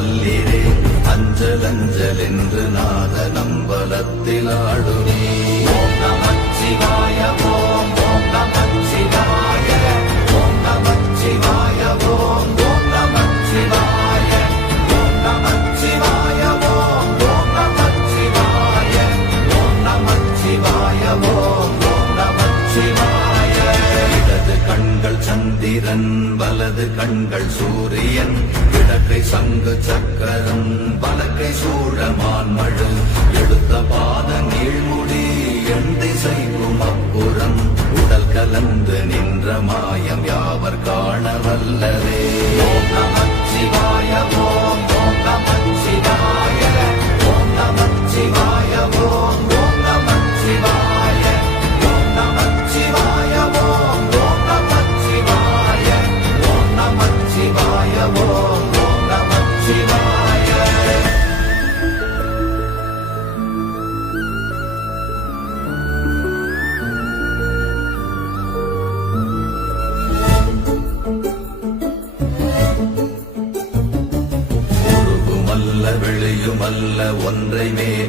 வல்லிரே அஞ்சலஞ்சல் என்று நாத நம்பலத்தில் ஆடுமே சந்திரன் வலது கண்கள் சூரியன் இடக்கை சங்கு சக்கரம் வலக்கை சூழமான் மழு. எடுத்த பாத நீழ்முடி எண் திசைக்கும் அப்புறம் உடல் கலந்து நின்ற மாயம் யாவர் காண வல்லரே ஓம்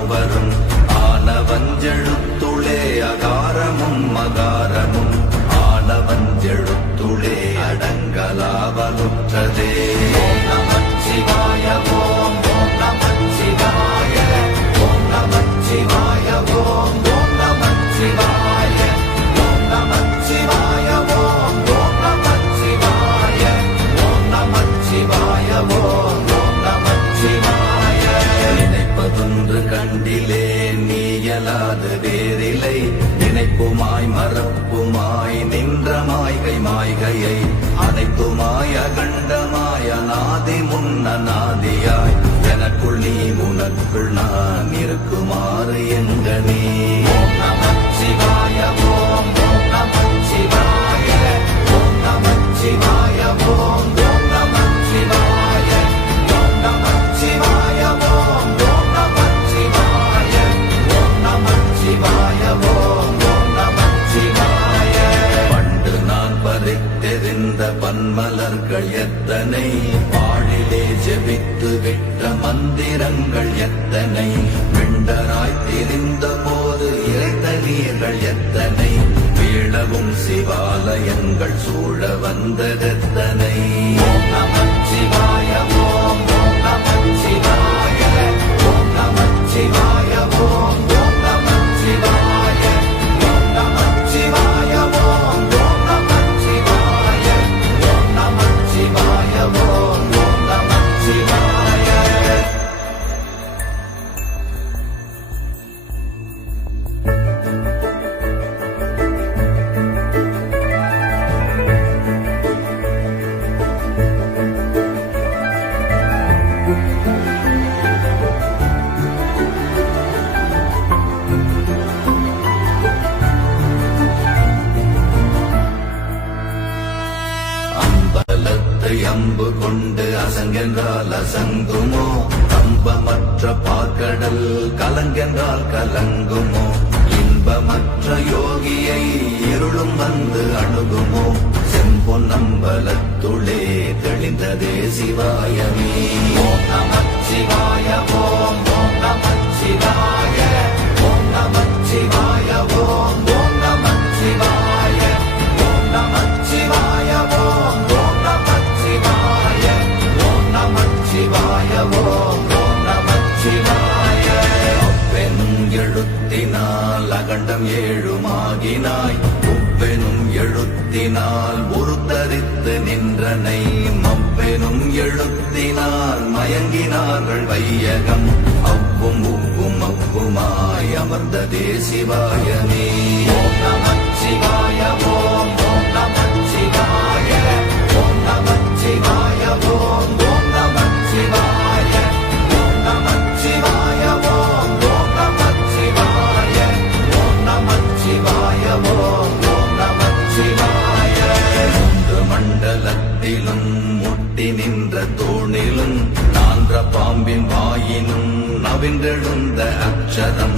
ஆதியான அனைத்துமாய் நின்ற மாய்கை மாய்கையை அனைத்துமாய் அகண்டமாய் அநாதி முன்ன நாதியாய் எனக்குள் நீ உனக்குள் நான் இருக்குமாறு எங்கனே நம சிவாய ஓ வீழவும் சிவாலயங்கள் சூழ வந்ததெத்தனை ஓம் சங்குமோ அசங்குமோ கம்பமற்ற பார்க்கடல் கலங்கென்றால் கலங்குமோ? இன்பமற்ற யோகியை இருளும் வந்து அணுகுமோ? செம்பொன் செம்பொன்னம்பலத்துளே தெளிந்ததே சிவாயமே. ஓம் நமச்சிவாய ஓம் ஓம் நமச்சிவாய ஓம் நமச்சிவாய ஓம் ஓம். அமர்ந்ததே ஓம் நமச்சிவாய ஓம் ஓம் நமச்சிவாய ஓம் நமச்சிவாய ஓம் ஓம் நமச்சிவாய ஓம் நமச்சிவாய ஓம் ஓம் நமச்சிவாய ஓம் நமச்சிவாய ஓம் ஓம் நமச்சிவாய மூன்று மண்டலத்திலும் முட்டி நின்ற தூணிலும் நான்ற பாம்பின் வாயினும் நவின்றெழுந்த அக்ஷரம்.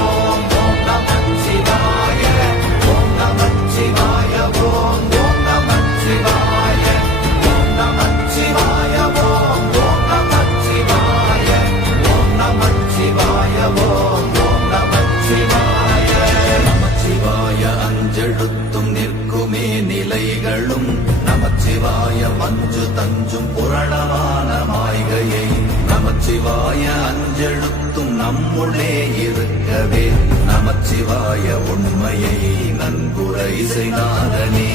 தஞ்சும் புரளமான மாய்கையை நமச்சிவாய அஞ்செழுத்தும் நம்முள்ளே இருக்கவே. நமச்சிவாய உண்மையை நன்குரை செய்தாதனே.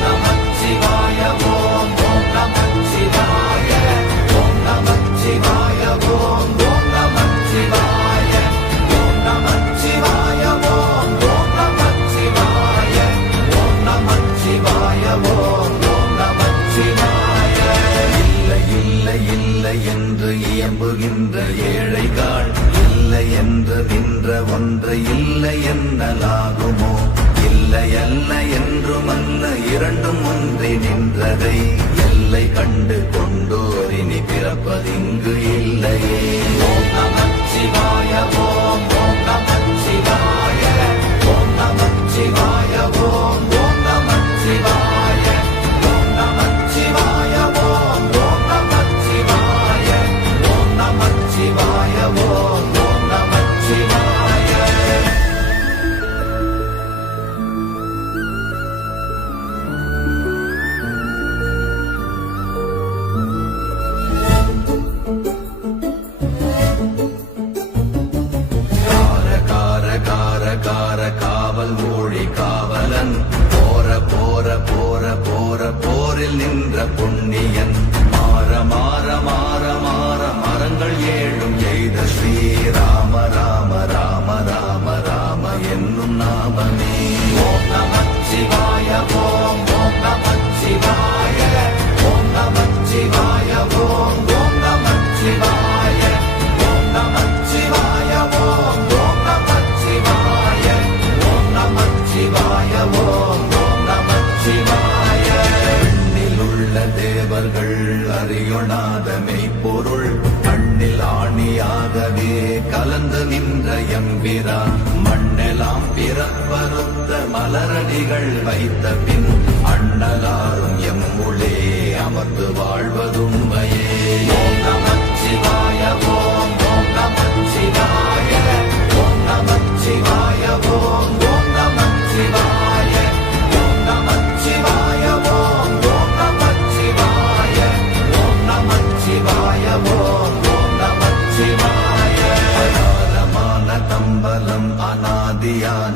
நமச்சிவாய எல்லை கண்டு கொண்டோரினி பிறப்பதிங்கு மண்ணில் ஆணியாகவே கலந்து நின்ற எம்பிரா மண்ணெல்லாம் பிறப்பருத்த மலரடிகள் வைத்த பின் அண்ணலாரும் எம்முளே அமர்ந்து வாழ்வு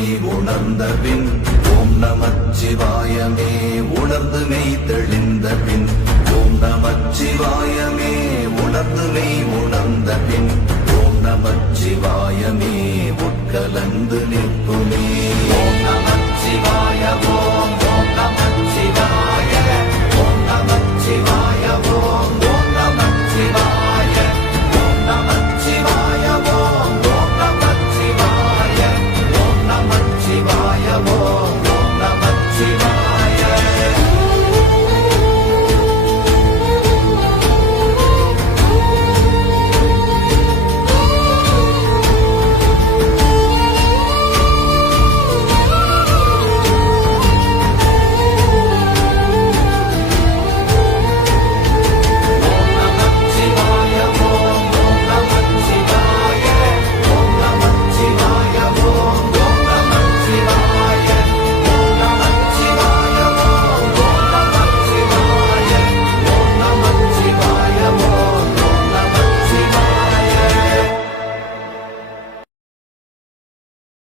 உணர்ந்து மெய் உணர்ந்த பின் ஓம் நமச்சிவாயமே